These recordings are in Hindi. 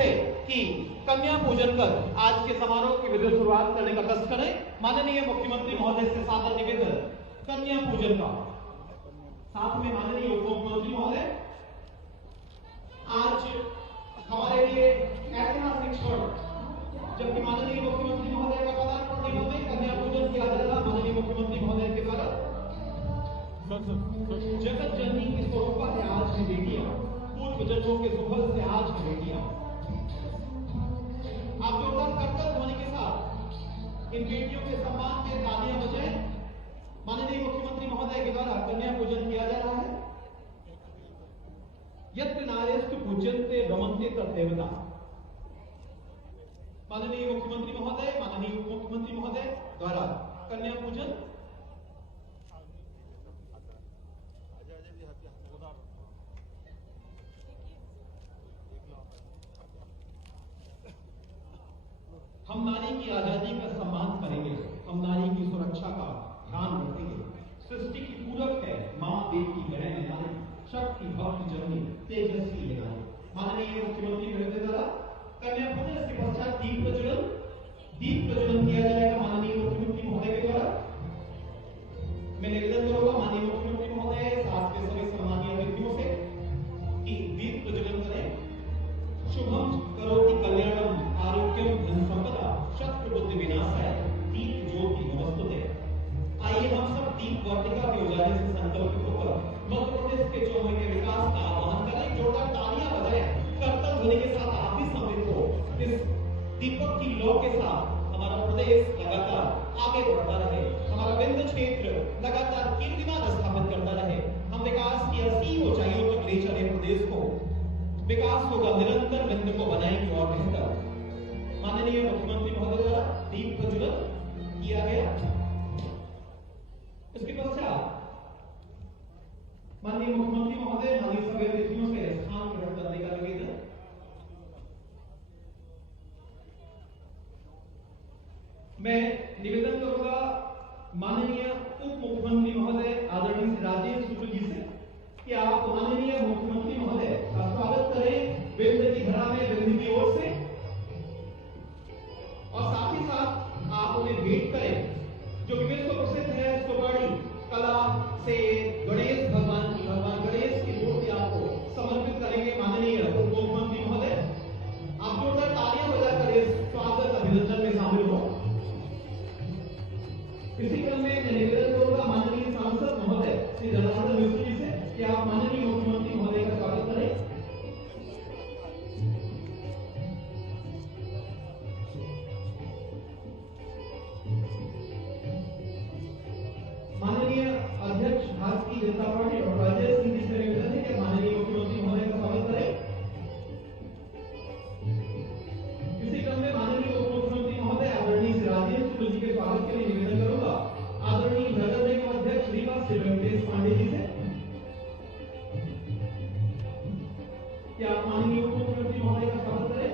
से कि कन्या पूजन कर आज के समारोह की विधिवत शुरुआत करने का कष्ट करें। माननीय मुख्यमंत्री महोदय से सादर निवेदन कन्या पूजन का। साथ में माननीय उप मुख्यमंत्री महोदय, आज हमारे लिए ऐतिहासिक क्षण, जबकि माननीय मुख्यमंत्री महोदय का पदार्पण नहीं होते कन्या पूजन किया जा रहा माननीय मुख्यमंत्री महोदय के द्वारा। जगत जननी की स्वरूपा है आज की बेटियां, पूर्व जन्मों के सुफल से आज की बेटियां। आप जोरदार करतल ध्वनि के साथ इन बेटियों के सम्मान में तालियां बजाएं। माननीय मुख्यमंत्री महोदय के द्वारा कन्या पूजन किया जा रहा है। यत्र नार्यस्तु पूज्यन्ते रमन्ते तद्देवता। माननीय मुख्यमंत्री महोदय, माननीय उप मुख्यमंत्री महोदय द्वारा कन्या पूजन। हम नारी की आजादी का सम्मान करेंगे, हम नारी की सुरक्षा का ध्यान रखेंगे। सृष्टि की पूरक है मां देव की बहन नारी, शक्ति भक्त जननी तेजस्वी है नारी। माननीय मुख्यमंत्री महोदय द्वारा कन्या पूजन के पश्चात दीप प्रज्वलन किया जाएगा माननीय मुख्यमंत्री महोदय के द्वारा। मैं निवेदन करूंगा माननीय मुख्यमंत्री महोदय साथ के सभी सम्मानीय अतिथियों से कि दीप प्रज्वलन करें। शुभम करोति कल्याणम आरोग्यम धन संपदा शत्रु बुद्धि विनाशाय दीप ज्योति नमस्तुते। आइए हम सब दीप वाटिका के उजाले से संकल्पित होकर मध्य प्रदेश के चौमुखी के विकास का आह्वान करें। जोरदार तालियां बजाएं, करतल ध्वनि के साथ आप भी सम्मिलित हो। इस दीपक की लौ के साथ हमारा प्रदेश लगातार आगे बढ़ता रहे, हमारा विंध्य क्षेत्र लगातार कीर्तिमान स्थापित करता रहे। हम विकास की असीम ऊंचाइयों तक ले चले प्रदेश को। विकास होगा निरंतर, विंध्य को बनाएंगे और बेहतर। माननीय मुख्यमंत्री महोदय द्वारा दीप प्रज्वलन किया गया। इसके पश्चात माननीय मुख्यमंत्री महोदय माननीय सभी अतिथियों से स्थान ग्रहण करने का निवेदन। मैं निवेदन करूंगा माननीय उप मुख्यमंत्री महोदय आदरणीय राजेश शुक्ल जी से कि आप माननीय मुख्यमंत्री महोदय का स्वागत करें विंध्य की धरा में, विंध्य की ओर से, और साथ ही साथ आप उन्हें भेंट करें जो विश्व प्रसिद्ध है सुवर्णी कला से भगवान गणेश की मूर्ति आपको समर्पित करेंगे माननीय उप मुख्यमंत्री महोदय। आप जोरदार तालियां बजाकर इस स्वागत अभिनंदन में शामिल हो। इसी क्रम में मैं निवेदन करूंगा माननीय सांसद महोदय श्री जनार्दन मिश्र जी से कि आप माननीय मुख्यमंत्री महोदय का स्वागत करें। माननीय अध्यक्ष भारतीय जनता पार्टी डॉक्टर अजय सिंह जी से निवेदन है कि माननीय मुख्यमंत्री महोदय का स्वागत करें। इसी क्रम में माननीय उप मुख्यमंत्री महोदय आदरणीय श्री राजेश शुक्ल जी के स्वागत के लिए निवेदन करूंगा आदरणीय नगर निगम अध्यक्ष रीवा श्री वेंकटेश पांडे जी से कि आप माननीय उप मुख्यमंत्री महोदय का स्वागत करें।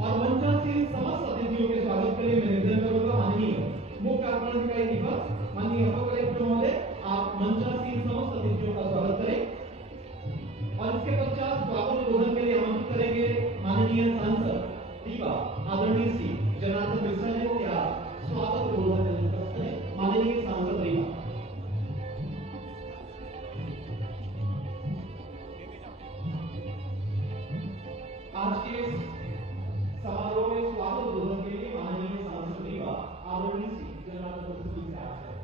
और मंचासीन समस्त अतिथियों के स्वागत के लिए मैं निवेदन करूंगा माननीय मुख्य कार्यक्रम अधिकारी दिवस माननीय अपर कलेक्टर महोदय, आप मंचासीन समस्त अतिथियों का स्वागत करें। और इसके पश्चात स्वागत उद्बोधन के लिए आमंत्रित करेंगे माननीय सांसद रीवा आदरणीय श्री जनार्दन मिश्रा जी को क्या स्वागत उद्बोधन करें। माननीय सांसद रीवा। आज के समारोह में स्वागत उद्बोधन के लिए माननीय सांसद रीवा आदरणीय श्री जनार्दन मिश्रा जी से आग्रह।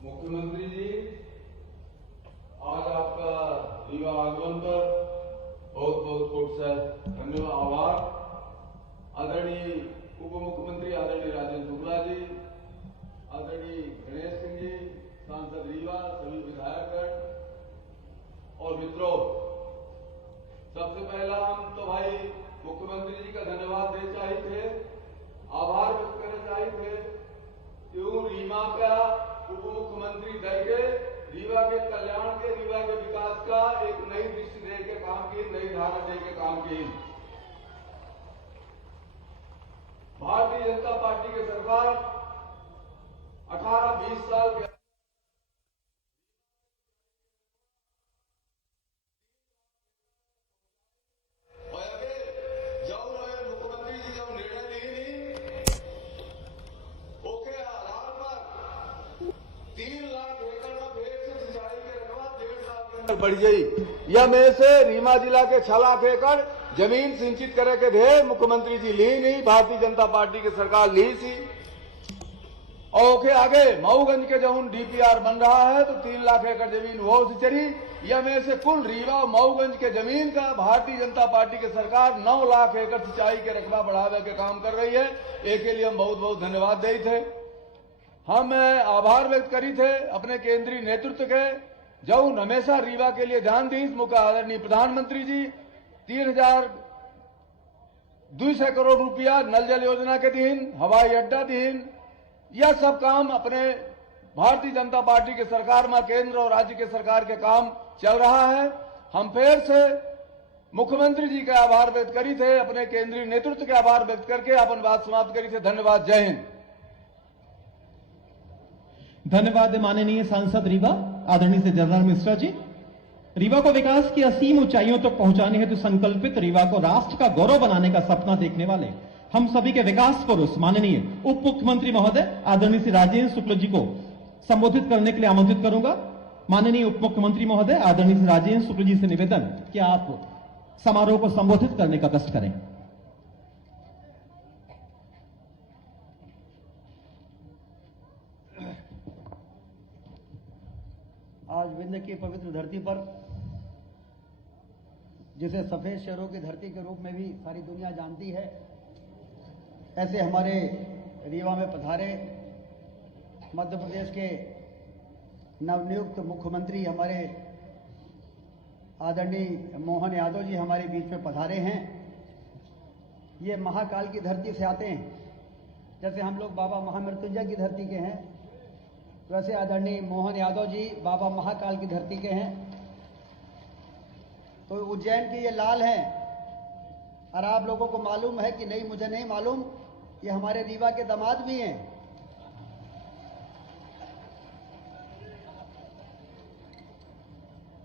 मुख्यमंत्री जी, आज आपका रीवा आगमन पर बहुत बहुत कोट से धन्यवाद आभार। आदरणीय उप मुख्यमंत्री आदरणीय राजेश शुक्ला जी, आदरणीय गणेश सिंह जी, सांसद रीवा, सभी विधायकगण और मित्रों, सबसे पहला हम तो भाई मुख्यमंत्री जी का धन्यवाद देना चाहिए थे, आभार व्यक्त करना चाहिए थे। क्यों रीवा का उप मुख्यमंत्री दल के रीवा के कल्याण के, रीवा के विकास का एक नई दृष्टि दे के काम की, नई धारा दे के काम की। भारतीय जनता पार्टी की सरकार 18-20 साल के मुख्यमंत्री जी जब निर्णय नहीं ओके आधार पर 3 लाख एकड़ में भेड़ से सिंचाई के रकबा 1.5 साल के अंदर बढ़ गई। यह में से रीवा जिला के 6 लाख एकड़ जमीन सिंचित करे के थे मुख्यमंत्री जी ली नहीं, भारतीय जनता पार्टी की सरकार ली सी। और के आगे मऊगंज के जो डीपीआर बन रहा है तो 3 लाख एकड़ जमीन वो से चली। यह में से कुल रीवा और मऊगंज के जमीन का भारतीय जनता पार्टी की सरकार 9 लाख एकड़ सिंचाई के रकबा बढ़ावे के काम कर रही है। एक के लिए हम बहुत बहुत धन्यवाद दे थे। हम आभार व्यक्त करी थे अपने केंद्रीय नेतृत्व के जो हमेशा रीवा के लिए ध्यान दी। मुख्य आदरणीय प्रधानमंत्री जी 3,200 करोड़ रुपया नल जल योजना के दिन, हवाई अड्डा दिन, यह सब काम अपने भारतीय जनता पार्टी की सरकार में केंद्र और राज्य के सरकार के काम चल रहा है। हम फिर से मुख्यमंत्री जी का आभार व्यक्त करी थे, अपने केंद्रीय नेतृत्व के आभार व्यक्त करके अपन बात समाप्त करी थे। धन्यवाद। जय हिंद। धन्यवाद माननीय सांसद रीवा आदरणीय से जयराम मिश्रा जी। रीवा को विकास की असीम ऊंचाइयों तक पहुंचाने हेतु संकल्पित रीवा को राष्ट्र का गौरव बनाने का सपना देखने वाले हम सभी के विकास पुरुष माननीय उप मुख्यमंत्री महोदय आदरणीय श्री राजेंद्र शुक्ल जी को संबोधित करने के लिए आमंत्रित करूंगा। माननीय उप मुख्यमंत्री महोदय आदरणीय श्री राजेंद्र शुक्ल जी से निवेदन कि आप समारोह को संबोधित करने का कष्ट करें। आज विंध्य की पवित्र धरती पर, जिसे सफेद शहरों की धरती के रूप में भी सारी दुनिया जानती है, ऐसे हमारे रीवा में पधारे मध्य प्रदेश के नवनियुक्त मुख्यमंत्री हमारे आदरणीय मोहन यादव जी हमारे बीच में पधारे हैं। ये महाकाल की धरती से आते हैं। जैसे हम लोग बाबा महामृत्युंजय की धरती के हैं, वैसे आदरणीय मोहन यादव जी बाबा महाकाल की धरती के हैं। तो उज्जैन के ये लाल हैं, और आप लोगों को मालूम है कि नहीं मुझे नहीं मालूम, ये हमारे रीवा के दामाद भी हैं।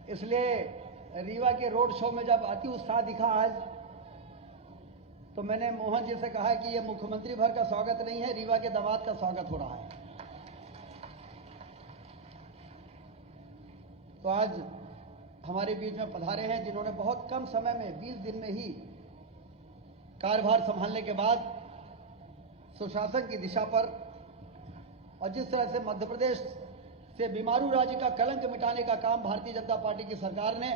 इसलिए रीवा के रोड शो में जब अति उत्साह दिखा आज, तो मैंने मोहन जी से कहा कि ये मुख्यमंत्री भर का स्वागत नहीं है, रीवा के दामाद का स्वागत हो रहा है। तो आज हमारे बीच में पधारे हैं जिन्होंने बहुत कम समय में 20 दिन में ही कार्यभार संभालने के बाद सुशासन की दिशा पर, और जिस तरह से मध्य प्रदेश से बीमारू राज्य का कलंक मिटाने का काम भारतीय जनता पार्टी की सरकार ने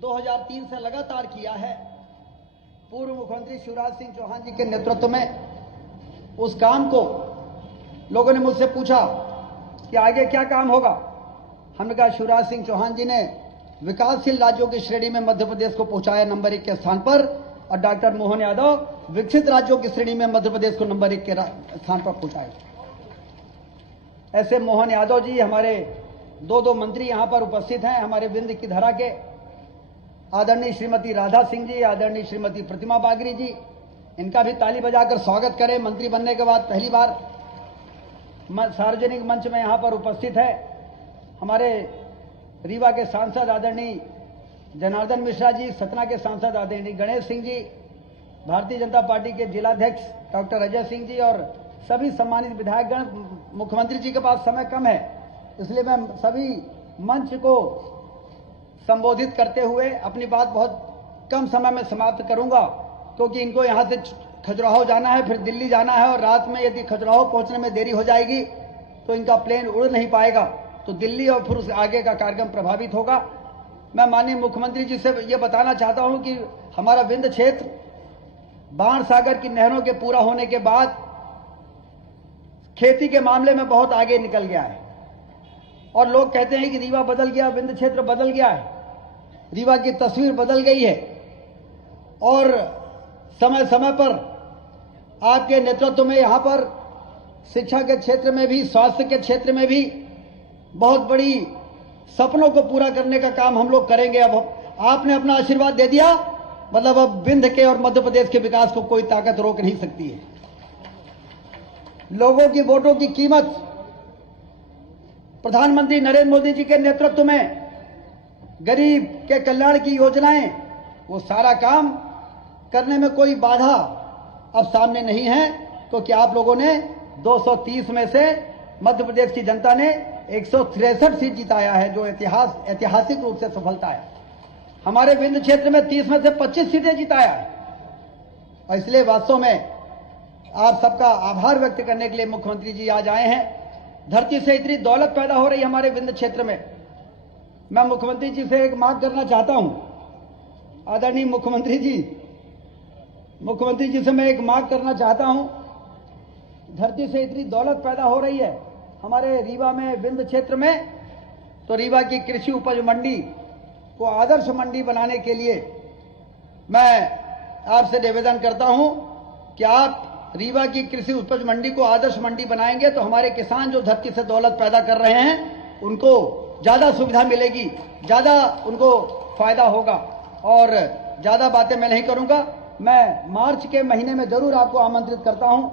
2003 से लगातार किया है, पूर्व मुख्यमंत्री शिवराज सिंह चौहान जी के नेतृत्व में उस काम को लोगों ने मुझसे पूछा कि आगे क्या काम होगा। हमने कहा शिवराज सिंह चौहान जी ने विकासशील राज्यों की श्रेणी में मध्य प्रदेश को पहुंचाया नंबर 1 के स्थान पर, और डॉक्टर मोहन यादव विकसित राज्यों की श्रेणी में मध्य प्रदेश को नंबर 1 के स्थान पर पहुंचाए। ऐसे मोहन यादव जी हमारे दो मंत्री यहां पर उपस्थित हैं, हमारे विंध्य की धरा के आदरणीय श्रीमती राधा सिंह जी, आदरणीय श्रीमती प्रतिमा बागरी जी, इनका भी ताली बजाकर स्वागत करें। मंत्री बनने के बाद पहली बार सार्वजनिक मंच में यहां पर उपस्थित है। हमारे रीवा के सांसद आदरणीय जनार्दन मिश्रा जी, सतना के सांसद आदरणीय गणेश सिंह जी, भारतीय जनता पार्टी के जिलाध्यक्ष डॉक्टर अजय सिंह जी और सभी सम्मानित विधायकगण। मुख्यमंत्री जी के पास समय कम है, इसलिए मैं सभी मंच को संबोधित करते हुए अपनी बात बहुत कम समय में समाप्त करूंगा, क्योंकि इनको यहां से खजुराहो जाना है, फिर दिल्ली जाना है, और रात में यदि खजुराहो पहुंचने में देरी हो जाएगी तो इनका प्लेन उड़ नहीं पाएगा, तो दिल्ली और फिर उस आगे का कार्यक्रम प्रभावित होगा। मैं माननीय मुख्यमंत्री जी से ये बताना चाहता हूं कि हमारा विंध्य क्षेत्र बाण सागर की नहरों के पूरा होने के बाद खेती के मामले में बहुत आगे निकल गया है, और लोग कहते हैं कि रीवा बदल गया, विंध्य क्षेत्र बदल गया है, रीवा की तस्वीर बदल गई है। और समय समय पर आपके नेतृत्व में यहां पर शिक्षा के क्षेत्र में भी, स्वास्थ्य के क्षेत्र में भी बहुत बड़ी सपनों को पूरा करने का काम हम लोग करेंगे। अब आपने अपना आशीर्वाद दे दिया, मतलब अब विंध्य के और मध्य प्रदेश के विकास को कोई ताकत रोक नहीं सकती है। लोगों की वोटों की कीमत प्रधानमंत्री नरेंद्र मोदी जी के नेतृत्व में गरीब के कल्याण की योजनाएं, वो सारा काम करने में कोई बाधा अब सामने नहीं है, क्योंकि आप लोगों ने 230 में से मध्य प्रदेश की जनता ने 163 सीट जिताया है, जो ऐतिहासिक रूप से सफलता है। हमारे विंध्य क्षेत्र में 30 में से 25 सीटें जिताया है, और इसलिए वास्तव में आप सबका आभार व्यक्त करने के लिए मुख्यमंत्री जी आज आए हैं। धरती से इतनी दौलत पैदा हो रही है हमारे विंध्य क्षेत्र में। मैं मुख्यमंत्री जी से एक मांग करना चाहता हूं, आदरणीय मुख्यमंत्री जी से मैं एक मांग करना चाहता हूं। धरती से इतनी दौलत पैदा हो रही है हमारे रीवा में, विंध्य क्षेत्र में, तो रीवा की कृषि उपज मंडी को आदर्श मंडी बनाने के लिए मैं आपसे निवेदन करता हूं कि आप रीवा की कृषि उपज मंडी को आदर्श मंडी बनाएंगे तो हमारे किसान जो धरती से दौलत पैदा कर रहे हैं उनको ज्यादा सुविधा मिलेगी, ज्यादा उनको फायदा होगा। और ज्यादा बातें मैं नहीं करूंगा, मैं मार्च के महीने में जरूर आपको आमंत्रित करता हूं,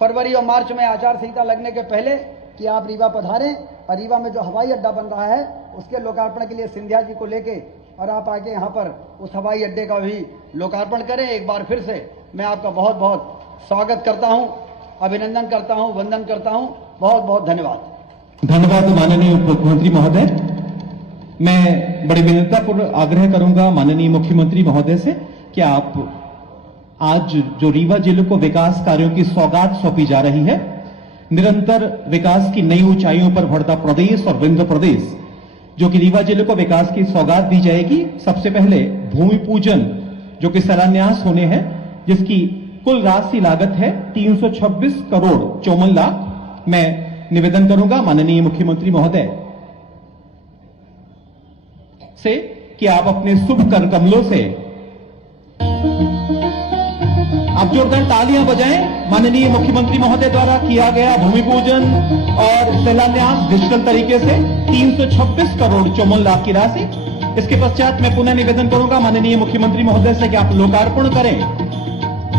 फरवरी और मार्च में आचार संहिता लगने के पहले, कि आप रीवा पधारें और रीवा में जो हवाई अड्डा बन रहा है उसके लोकार्पण के लिए सिंधिया जी को लेके और आप आके यहाँ पर उस हवाई अड्डे का भी लोकार्पण करें। एक बार फिर से मैं आपका बहुत बहुत स्वागत करता हूं, अभिनंदन करता हूं, वंदन करता हूं। बहुत बहुत धन्यवाद। धन्यवाद माननीय उप मुख्यमंत्री महोदय। मैं बड़ी विनम्रतापूर्वक आग्रह करूंगा माननीय मुख्यमंत्री महोदय से कि आप आज जो रीवा जिले को विकास कार्यों की सौगात सौंपी जा रही है, निरंतर विकास की नई ऊंचाइयों पर बढ़ता प्रदेश और विंध्य प्रदेश, जो कि रीवा जिले को विकास की सौगात दी जाएगी। सबसे पहले भूमि पूजन जो कि शिलान्यास होने हैं, जिसकी कुल राशि लागत है 326 करोड़ 54 लाख। मैं निवेदन करूंगा माननीय मुख्यमंत्री महोदय से कि आप अपने शुभ कर कमलों से आप जोरदार तालियां बजाएं। माननीय मुख्यमंत्री महोदय द्वारा किया गया भूमि पूजन और शिलान्यास डिजिटल तरीके से 326 करोड़ 54 लाख की राशि। इसके पश्चात मैं पुनः निवेदन करूंगा माननीय मुख्यमंत्री महोदय से कि आप लोकार्पण करें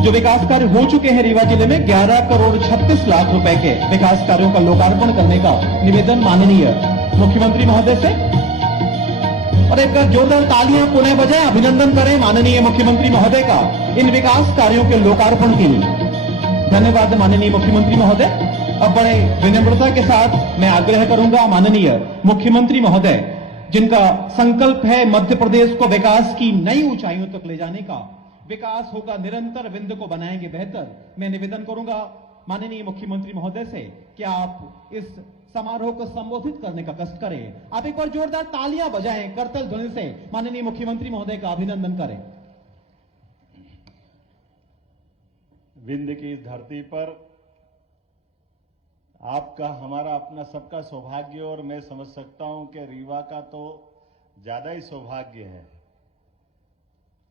जो विकास कार्य हो चुके हैं रीवा जिले में 11 करोड़ 36 लाख रुपए के विकास कार्यों का लोकार्पण करने का निवेदन माननीय मुख्यमंत्री महोदय से। और एक जोरदार तालियां पुनः बजाएं, अभिनंदन करें माननीय मुख्यमंत्री महोदय का इन विकास कार्यों के लोकार्पण के लिए। धन्यवाद माननीय मुख्यमंत्री महोदय। अब बड़े विनम्रता के साथ मैं आग्रह करूंगा माननीय मुख्यमंत्री महोदय, जिनका संकल्प है मध्य प्रदेश को विकास की नई ऊंचाइयों तक ले जाने का, विकास होगा निरंतर, विंध्य को बनाएंगे बेहतर। मैं निवेदन करूंगा माननीय मुख्यमंत्री महोदय से कि आप इस समारोह को संबोधित करने का कष्ट करें। आप एक बार जोरदार तालियां बजाएं, करतल ध्वनि से माननीय मुख्यमंत्री महोदय का अभिनंदन करें। विंध्य की इस धरती पर आपका, हमारा, अपना सबका सौभाग्य, और मैं समझ सकता हूं कि रीवा का तो ज्यादा ही सौभाग्य है।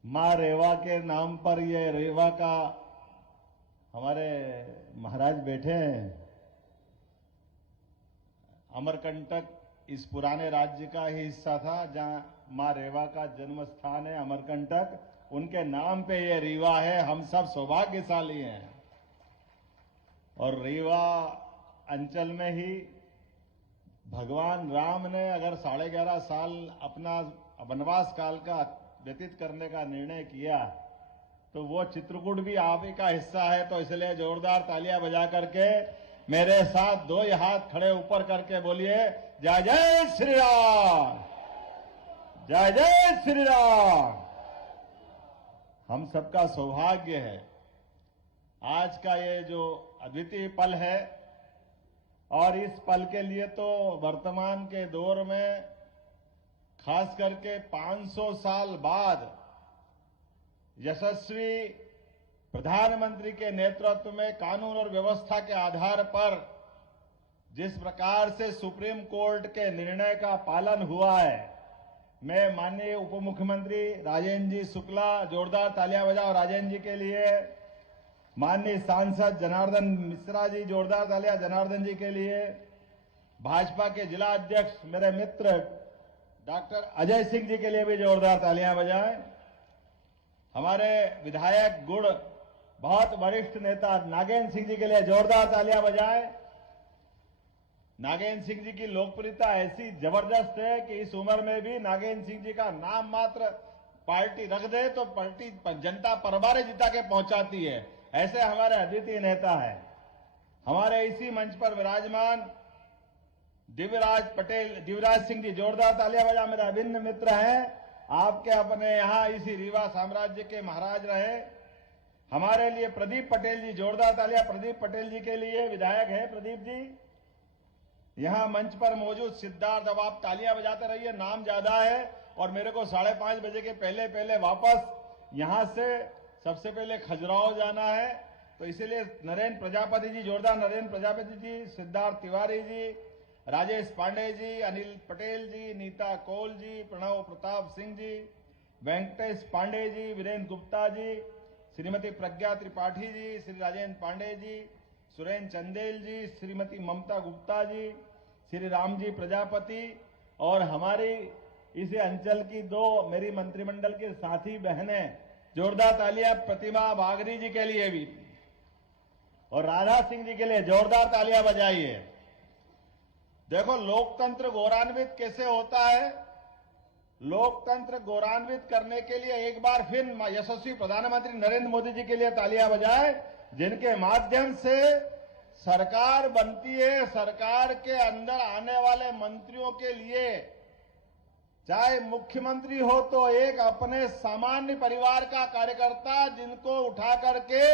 मां रेवा के नाम पर ये रेवा का हमारे महाराज बैठे हैं। अमरकंटक इस पुराने राज्य का ही हिस्सा था जहां मां रेवा का जन्म स्थान है अमरकंटक, उनके नाम पे ये रीवा है। हम सब सौभाग्यशाली हैं। और रीवा अंचल में ही भगवान राम ने अगर 11.5 साल अपना वनवास काल का व्यतीत करने का निर्णय किया, तो वो चित्रकूट भी आप ही का हिस्सा है। तो इसलिए जोरदार तालियां बजा करके मेरे साथ 2 हाथ खड़े ऊपर करके बोलिए, जय जय श्री राम, जय जय श्री राम। हम सबका सौभाग्य है आज का ये जो अद्वितीय पल है, और इस पल के लिए तो वर्तमान के दौर में खास करके 500 साल बाद यशस्वी प्रधानमंत्री के नेतृत्व में कानून और व्यवस्था के आधार पर जिस प्रकार से सुप्रीम कोर्ट के निर्णय का पालन हुआ है, मैं माननीय उप मुख्यमंत्री राजेंद्र जी शुक्ला, जोरदार तालियां बजाओ राजेंद्र जी के लिए। माननीय सांसद जनार्दन मिश्रा जी, जोरदार तालियां जनार्दन जी के लिए। भाजपा के जिला अध्यक्ष मेरे मित्र डॉक्टर अजय सिंह जी के लिए भी जोरदार तालियां बजाएं। हमारे विधायक गुड़ बहुत वरिष्ठ नेता नागेंद्र सिंह जी के लिए जोरदार तालियां बजाएं। नागेंद्र सिंह जी की लोकप्रियता ऐसी जबरदस्त है कि इस उम्र में भी नागेंद्र सिंह जी का नाम मात्र पार्टी रख दे तो पार्टी जनता परबारे जिता के पहुंचाती है। ऐसे हमारे अद्वितीय नेता है। हमारे इसी मंच पर विराजमान दिव्यराज सिंह जी, जोरदार तालियां बजा। मेरे अभिन्न मित्र हैं, आपके अपने यहां इसी रीवा साम्राज्य के महाराज रहे। हमारे लिए प्रदीप पटेल जी, जोरदार तालियां प्रदीप पटेल जी के लिए, विधायक है प्रदीप जी। यहां मंच पर मौजूद सिद्धार्थ, अब आप तालियां बजाते रहिए, नाम ज्यादा है और मेरे को 5:30 बजे के पहले वापस यहां से सबसे पहले खजुराहो जाना है, तो इसीलिए नरेंद्र प्रजापति जी, जोरदार नरेंद्र प्रजापति जी, सिद्धार्थ तिवारी जी, राजेश पांडे जी, अनिल पटेल जी, नीता कौल जी, प्रणव प्रताप सिंह जी, वेंकटेश पांडे जी, वीरेंद्र गुप्ता जी, श्रीमती प्रज्ञा त्रिपाठी जी, श्री राजेंद्र पांडे जी, सुरेंद्र चंदेल जी, श्रीमती ममता गुप्ता जी, श्री राम जी प्रजापति और हमारी इस अंचल की 2 मेरी मंत्रिमंडल के साथी बहनें, जोरदार तालियां प्रतिमा बागरी जी के लिए भी और राधा सिंह जी के लिए जोरदार तालियां बजाइए। देखो, लोकतंत्र गौरवान्वित कैसे होता है। लोकतंत्र गौरवान्वित करने के लिए एक बार फिर यशस्वी प्रधानमंत्री नरेंद्र मोदी जी के लिए तालियां बजाएं, जिनके माध्यम से सरकार बनती है। सरकार के अंदर आने वाले मंत्रियों के लिए, चाहे मुख्यमंत्री हो तो एक अपने सामान्य परिवार का कार्यकर्ता, जिनको उठा करके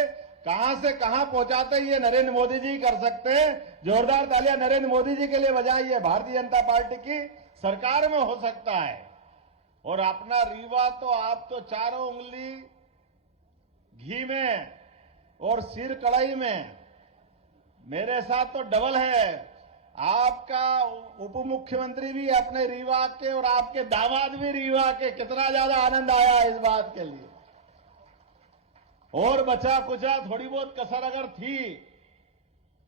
कहां से कहां पहुंचाते ये नरेंद्र मोदी जी कर सकते हैं। जोरदार तालियां नरेंद्र मोदी जी के लिए बजाइए। भारतीय जनता पार्टी की सरकार में हो सकता है। और अपना रीवा तो आप तो 4 उंगली घी में और सिर कढ़ाई में, मेरे साथ तो डबल है। आपका उप मुख्यमंत्री भी अपने रीवा के और आपके दामाद भी रीवा के, कितना ज्यादा आनंद आया इस बात के लिए। और बचा कुचा थोड़ी बहुत कसर अगर थी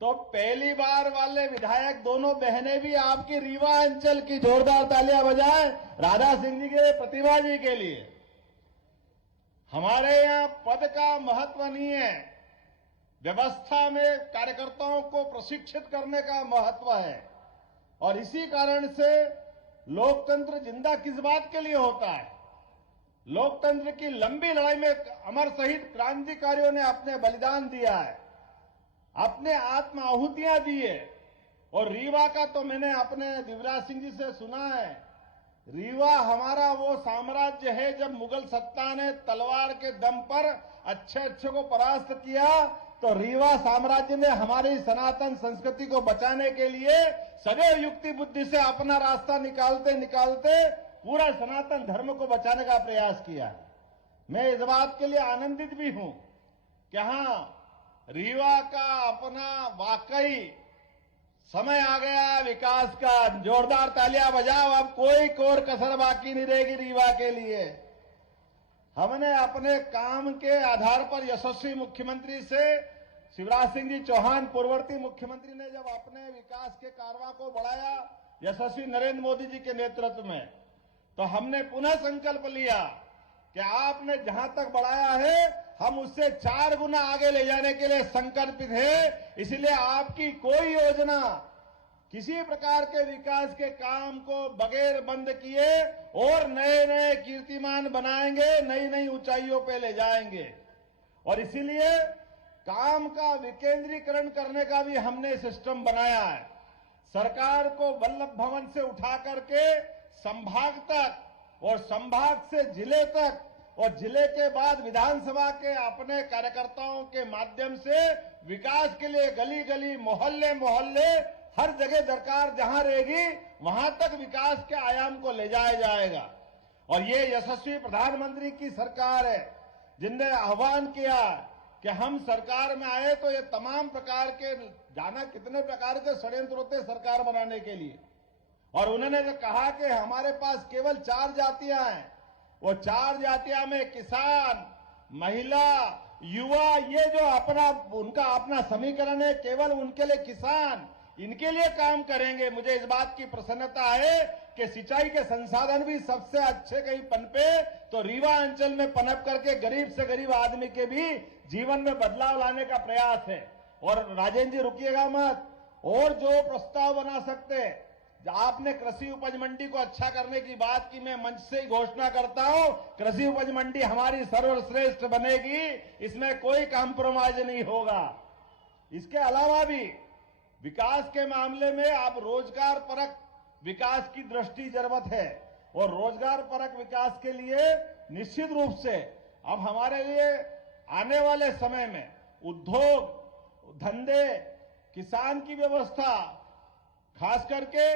तो पहली बार वाले विधायक दोनों बहनें भी आपकी रीवा अंचल की, जोरदार तालियां बजाएं राधा सिंह जी के लिए, प्रतिभा जी के लिए। हमारे यहां पद का महत्व नहीं है, व्यवस्था में कार्यकर्ताओं को प्रशिक्षित करने का महत्व है। और इसी कारण से लोकतंत्र जिंदा किस बात के लिए होता है। लोकतंत्र की लंबी लड़ाई में अमर शहीद क्रांतिकारियों ने अपने बलिदान दिया है, अपने आत्म आहुतियां दी है। और रीवा का तो मैंने अपने दिव्यराज सिंह जी से सुना है, रीवा हमारा वो साम्राज्य है जब मुगल सत्ता ने तलवार के दम पर अच्छे को परास्त किया, तो रीवा साम्राज्य ने हमारी सनातन संस्कृति को बचाने के लिए सदैव युक्ति बुद्धि से अपना रास्ता निकालते पूरा सनातन धर्म को बचाने का प्रयास किया। मैं इस बात के लिए आनंदित भी हूं कि हां, रीवा का अपना वाकई समय आ गया विकास का। जोरदार तालियां बजाओ, अब कोई कोर कसर बाकी नहीं रहेगी रीवा के लिए। हमने अपने काम के आधार पर यशस्वी मुख्यमंत्री से शिवराज सिंह जी चौहान, पूर्ववर्ती मुख्यमंत्री ने जब अपने विकास के कारवां को बढ़ाया यशस्वी नरेंद्र मोदी जी के नेतृत्व में, तो हमने पुनः संकल्प लिया कि आपने जहां तक बढ़ाया है हम उससे 4 गुना आगे ले जाने के लिए संकल्पित है। इसलिए आपकी कोई योजना, किसी प्रकार के विकास के काम को बगैर बंद किए और नए कीर्तिमान बनाएंगे, नई ऊंचाइयों पे ले जाएंगे। और इसीलिए काम का विकेंद्रीकरण करने का भी हमने सिस्टम बनाया है। सरकार को वल्लभ भवन से उठा करके संभाग तक और संभाग से जिले तक और जिले के बाद विधानसभा के अपने कार्यकर्ताओं के माध्यम से विकास के लिए गली गली, मोहल्ले मोहल्ले, हर जगह दरकार जहां रहेगी वहां तक विकास के आयाम को ले जाया जाएगा। और ये यशस्वी प्रधानमंत्री की सरकार है जिनने आह्वान किया कि हम सरकार में आए तो ये तमाम प्रकार के, जाना कितने प्रकार के षड्यंत्र होते सरकार बनाने के लिए। और उन्होंने जो कहा कि हमारे पास केवल 4 जातियां हैं, वो 4 जातियां में किसान, महिला, युवा, ये जो उनका अपना समीकरण है, केवल उनके लिए किसान, इनके लिए काम करेंगे। मुझे इस बात की प्रसन्नता है कि सिंचाई के संसाधन भी सबसे अच्छे कहीं पनपे तो रीवा अंचल में पनप करके गरीब से गरीब आदमी के भी जीवन में बदलाव लाने का प्रयास है। और राजेंद्र जी रुकिएगा मत, और जो प्रस्ताव बना सकते हैं, आपने कृषि उपज मंडी को अच्छा करने की बात की, मैं मंच से ही घोषणा करता हूं, कृषि उपज मंडी हमारी सर्वश्रेष्ठ बनेगी, इसमें कोई कॉम्प्रोमाइज नहीं होगा। इसके अलावा भी विकास के मामले में आप रोजगार परक विकास की दृष्टि जरूरत है, और रोजगार परक विकास के लिए निश्चित रूप से अब हमारे लिए आने वाले समय में उद्योग धंधे, किसान की व्यवस्था, खास करके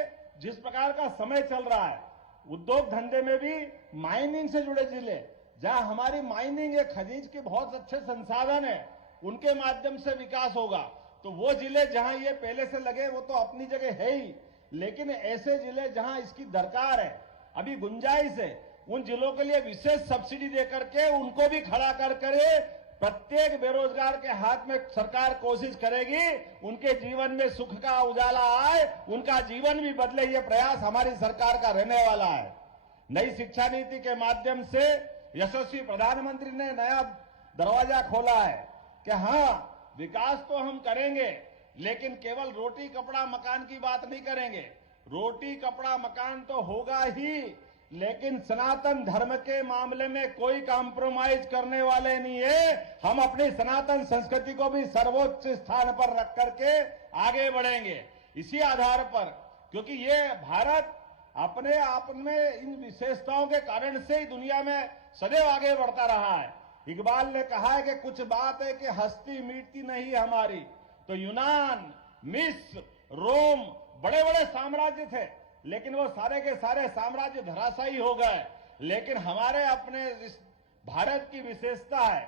जिस प्रकार का समय चल रहा है, उद्योग धंधे में भी माइनिंग से जुड़े जिले जहां हमारी माइनिंग है, खनिज के बहुत अच्छे संसाधन है, उनके माध्यम से विकास होगा। तो वो जिले जहां ये पहले से लगे वो तो अपनी जगह है ही, लेकिन ऐसे जिले जहां इसकी दरकार है, अभी गुंजाइश है, उन जिलों के लिए विशेष सब्सिडी देकर के उनको भी खड़ा कर करे प्रत्येक बेरोजगार के हाथ में सरकार कोशिश करेगी उनके जीवन में सुख का उजाला आए, उनका जीवन भी बदले, ये प्रयास हमारी सरकार का रहने वाला है। नई शिक्षा नीति के माध्यम से यशस्वी प्रधानमंत्री ने नया दरवाजा खोला है कि हाँ, विकास तो हम करेंगे, लेकिन केवल रोटी कपड़ा मकान की बात नहीं करेंगे। रोटी कपड़ा मकान तो होगा ही, लेकिन सनातन धर्म के मामले में कोई कॉम्प्रोमाइज करने वाले नहीं है। हम अपनी सनातन संस्कृति को भी सर्वोच्च स्थान पर रख करके आगे बढ़ेंगे इसी आधार पर, क्योंकि ये भारत अपने आप में इन विशेषताओं के कारण से ही दुनिया में सदैव आगे बढ़ता रहा है। इकबाल ने कहा है कि कुछ बात है कि हस्ती मिटती नहीं हमारी। तो यूनान, मिस्र, रोम बड़े बड़े साम्राज्य थे, लेकिन वो सारे के सारे साम्राज्य धराशायी हो गए। लेकिन हमारे अपने इस भारत की विशेषता है,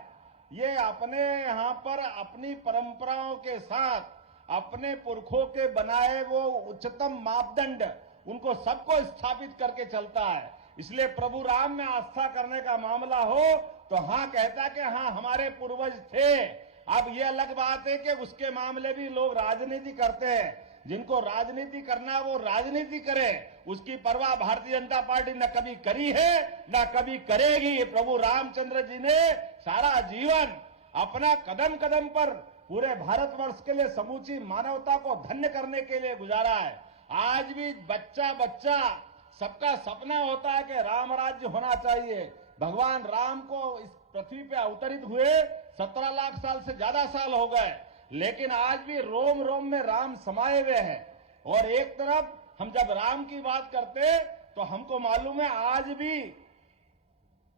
ये अपने यहां पर अपनी परंपराओं के साथ अपने पुरखों के बनाए वो उच्चतम मापदंड उनको सबको स्थापित करके चलता है। इसलिए प्रभु राम में आस्था करने का मामला हो तो हाँ कहता कि हाँ हमारे पूर्वज थे। अब ये अलग बात है कि उसके मामले भी लोग राजनीति करते हैं। जिनको राजनीति करना वो राजनीति करे, उसकी परवाह भारतीय जनता पार्टी न कभी करी है न कभी करेगी। प्रभु रामचंद्र जी ने सारा जीवन अपना कदम कदम पर पूरे भारतवर्ष के लिए समूची मानवता को धन्य करने के लिए गुजारा है। आज भी बच्चा बच्चा सबका सपना होता है कि राम राज्य होना चाहिए। भगवान राम को इस पृथ्वी पे अवतरित हुए 17 लाख साल से ज्यादा साल हो गए, लेकिन आज भी रोम रोम में राम समाये हुए हैं। और एक तरफ हम जब राम की बात करते तो हमको मालूम है आज भी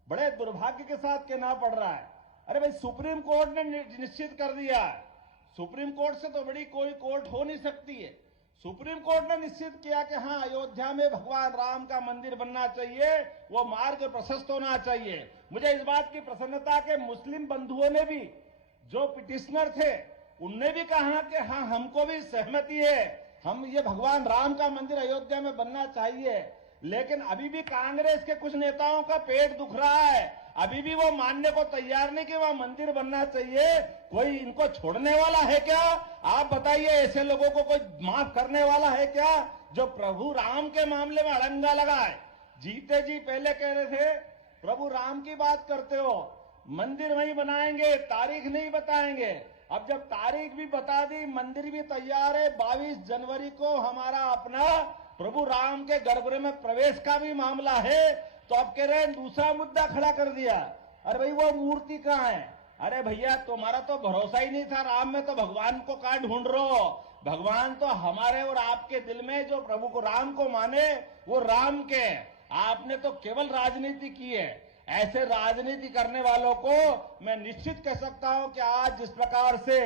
बड़े दुर्भाग्य के साथ कहना पड़ रहा है, अरे भाई सुप्रीम कोर्ट ने निश्चित कर दिया है। सुप्रीम कोर्ट से तो बड़ी कोई कोर्ट हो नहीं सकती है। सुप्रीम कोर्ट ने निश्चित किया कि हाँ अयोध्या में भगवान राम का मंदिर बनना चाहिए, वो मार्ग प्रशस्त होना चाहिए। मुझे इस बात की प्रसन्नता के मुस्लिम बंधुओं ने भी, जो पिटिशनर थे, उनने भी कहा कि हाँ हमको भी सहमति है, हम ये भगवान राम का मंदिर अयोध्या में बनना चाहिए। लेकिन अभी भी कांग्रेस के कुछ नेताओं का पेट दुख रहा है, अभी भी वो मानने को तैयार नहीं कि वह मंदिर बनना चाहिए। कोई इनको छोड़ने वाला है क्या? आप बताइए, ऐसे लोगों को कोई माफ करने वाला है क्या जो प्रभु राम के मामले में अड़ंगा लगाए? जीते जी पहले कह रहे थे प्रभु राम की बात करते हो, मंदिर वहीं बनाएंगे, तारीख नहीं बताएंगे। अब जब तारीख भी बता दी, मंदिर भी तैयार है, 22 जनवरी को हमारा अपना प्रभु राम के गर्भगृह में प्रवेश का भी मामला है, तो अब कह रहे हैं दूसरा मुद्दा खड़ा कर दिया। अरे भाई वो मूर्ति कहाँ है? अरे भैया तुम्हारा तो भरोसा ही नहीं था राम में, तो भगवान को कहाँ ढूंढ रहे हो? भगवान तो हमारे और आपके दिल में, जो प्रभु को राम को माने वो राम के। आपने तो केवल राजनीति की है। ऐसे राजनीति करने वालों को मैं निश्चित कह सकता हूं कि आज जिस प्रकार से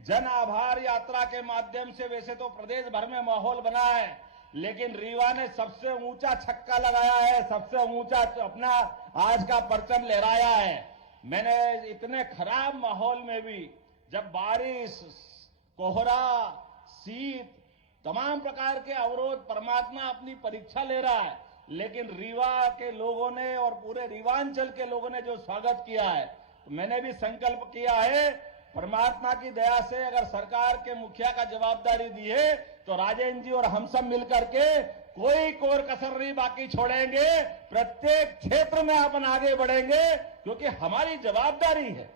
जन आभार यात्रा के माध्यम से वैसे तो प्रदेश भर में माहौल बना है, लेकिन रीवा ने सबसे ऊंचा छक्का लगाया है, सबसे ऊंचा अपना आज का परचम लहराया है। मैंने इतने खराब माहौल में भी, जब बारिश, कोहरा, शीत, तमाम प्रकार के अवरोध, परमात्मा अपनी परीक्षा ले रहा है, लेकिन रीवा के लोगों ने और पूरे रीवांचल के लोगों ने जो स्वागत किया है, तो मैंने भी संकल्प किया है परमात्मा की दया से अगर सरकार के मुखिया का जवाबदारी दी है तो राजेंद्र जी और हम सब मिलकर के कोई कोर कसर नहीं बाकी छोड़ेंगे। प्रत्येक क्षेत्र में अपन आगे बढ़ेंगे क्योंकि हमारी जवाबदारी है।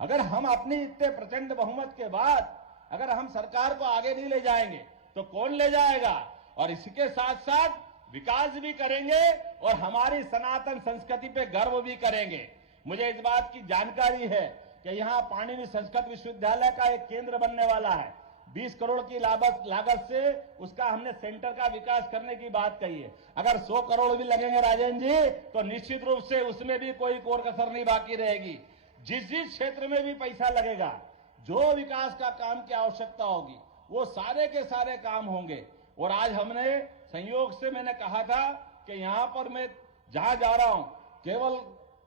अगर हम अपनी इतने प्रचंड बहुमत के बाद अगर हम सरकार को आगे नहीं ले जाएंगे तो कौन ले जाएगा। और इसके साथ साथ विकास भी करेंगे और हमारी सनातन संस्कृति पे गर्व भी करेंगे। मुझे इस बात की जानकारी है कि यहाँ पाणिनि संस्कृत विश्वविद्यालय का एक केंद्र बनने वाला है। 20 करोड़ की लागत से उसका हमने सेंटर का विकास करने की बात कही है। अगर 100 करोड़ भी लगेंगे राजेंद्र जी तो निश्चित रूप से उसमें भी कोई कोर कसर नहीं बाकी रहेगी। जिस जिस क्षेत्र में भी पैसा लगेगा, जो विकास का काम की आवश्यकता होगी, वो सारे के सारे काम होंगे। और आज हमने संयोग से मैंने कहा था कि यहां पर मैं जहां जा रहा हूं केवल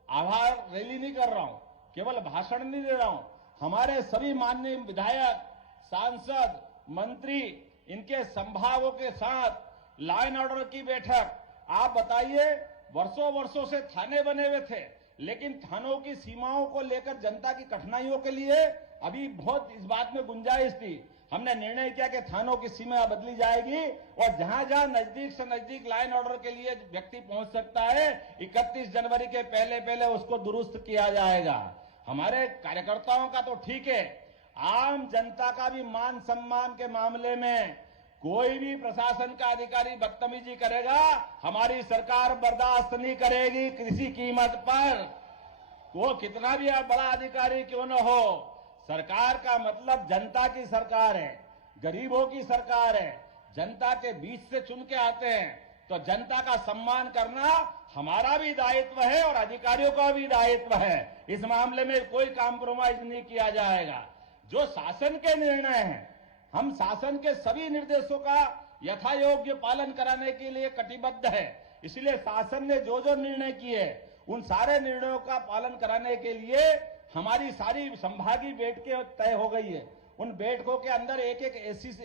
आभार रैली नहीं कर रहा हूं, केवल भाषण नहीं दे रहा हूं। हमारे सभी माननीय विधायक, सांसद, मंत्री, इनके संभागों के साथ लॉ एंड ऑर्डर की बैठक। आप बताइए, वर्षों वर्षों से थाने बने हुए थे, लेकिन थानों की सीमाओं को लेकर जनता की कठिनाइयों के लिए अभी बहुत इस बात में गुंजाइश थी। हमने निर्णय किया कि थानों की सीमा बदली जाएगी और जहां जहां नजदीक से नजदीक लॉ एंड ऑर्डर के लिए व्यक्ति पहुंच सकता है, 31 जनवरी के पहले पहले उसको दुरुस्त किया जाएगा। हमारे कार्यकर्ताओं का तो ठीक है, आम जनता का भी मान सम्मान के मामले में कोई भी प्रशासन का अधिकारी बदतमीजी करेगा, हमारी सरकार बर्दाश्त नहीं करेगी किसी कीमत पर। वो कितना भी बड़ा अधिकारी क्यों न हो, सरकार का मतलब जनता की सरकार है, गरीबों की सरकार है, जनता के बीच से चुन के आते हैं। तो जनता का सम्मान करना हमारा भी दायित्व है और अधिकारियों का भी दायित्व है। इस मामले में कोई कॉम्प्रोमाइज नहीं किया जाएगा। जो शासन के निर्णय हैं, हम शासन के सभी निर्देशों का यथायोग्य पालन कराने के लिए कटिबद्ध है। इसलिए शासन ने जो जो निर्णय किए उन सारे निर्णयों का पालन कराने के लिए हमारी सारी संभागीय बैठकें तय हो गई है। उन बैठकों के अंदर एक एक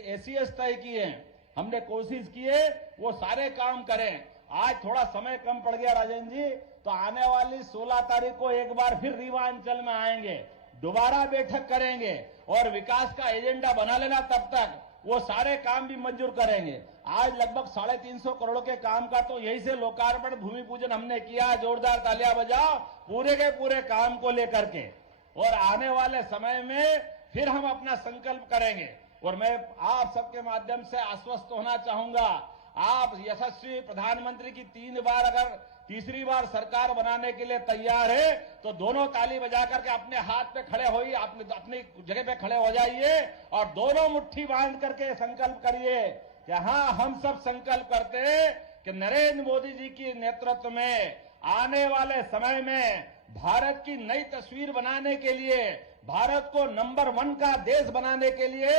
एसीएस तय किए हैं। हमने कोशिश की है वो सारे काम करें। आज थोड़ा समय कम पड़ गया राजेंद्र जी, तो आने वाली 16 तारीख को एक बार फिर रीवा अंचल में आएंगे, दोबारा बैठक करेंगे और विकास का एजेंडा बना लेना। तब तक वो सारे काम भी मंजूर करेंगे। आज लगभग 350 करोड़ के काम का तो यही से लोकार्पण, भूमि पूजन हमने किया। जोरदार तालियां बजाओ पूरे के पूरे काम को लेकर के। और आने वाले समय में फिर हम अपना संकल्प करेंगे। और मैं आप सबके माध्यम से आश्वस्त होना चाहूंगा, आप यशस्वी प्रधानमंत्री की 3 बार अगर तीसरी बार सरकार बनाने के लिए तैयार है तो दोनों ताली बजा करके अपने हाथ पे खड़े होइए, अपनी जगह पे खड़े हो जाइए और दोनों मुट्ठी बांध करके संकल्प करिए कि हाँ, हम सब संकल्प करते हैं कि नरेंद्र मोदी जी के नेतृत्व में आने वाले समय में भारत की नई तस्वीर बनाने के लिए, भारत को नंबर 1 का देश बनाने के लिए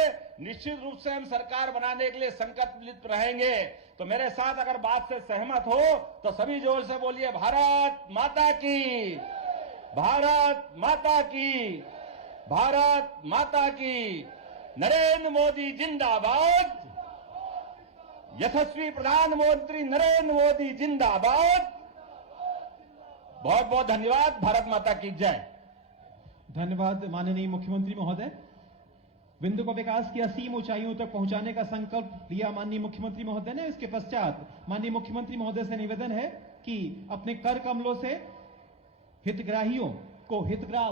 निश्चित रूप से हम सरकार बनाने के लिए संकल्पित रहेंगे। तो मेरे साथ अगर बात से सहमत हो तो सभी जोर से बोलिए, भारत माता की, भारत माता की, भारत माता की। नरेंद्र मोदी जिंदाबाद, यशस्वी प्रधानमंत्री नरेंद्र मोदी जिंदाबाद। बहुत बहुत धन्यवाद। भारत माता की जय। धन्यवाद माननीय मुख्यमंत्री महोदय। विंध्य को विकास की असीम ऊंचाइयों तक पहुंचाने का संकल्प लिया माननीय मुख्यमंत्री महोदय ने। इसके पश्चात माननीय मुख्यमंत्री महोदय से निवेदन है कि अपने कर कमलों से हितग्राहियों को हितग्राह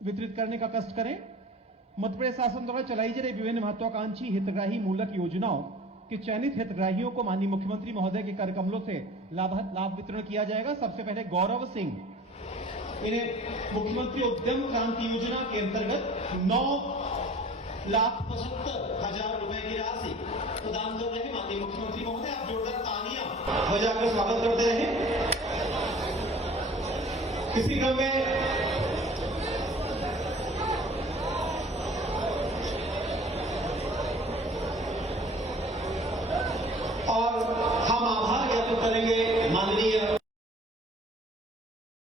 वितरित करने का कष्ट करें। मध्यप्रदेश शासन द्वारा चलाई जा रही विभिन्न महत्वाकांक्षी हितग्राही मूलक योजनाओं के चयनित हितग्राहियों को माननीय मुख्यमंत्री महोदय के कर कमलों से लाभ वितरण किया जाएगा। सबसे पहले गौरव सिंह, इन्हें मुख्यमंत्री उद्यम क्रांति योजना के अंतर्गत 9,75,000 रुपए की राशि प्रदान कर रहे हैं माननीय मुख्यमंत्री महोदय। आप जोरदार तालियां बजाकर स्वागत करते रहे। इसी क्रम में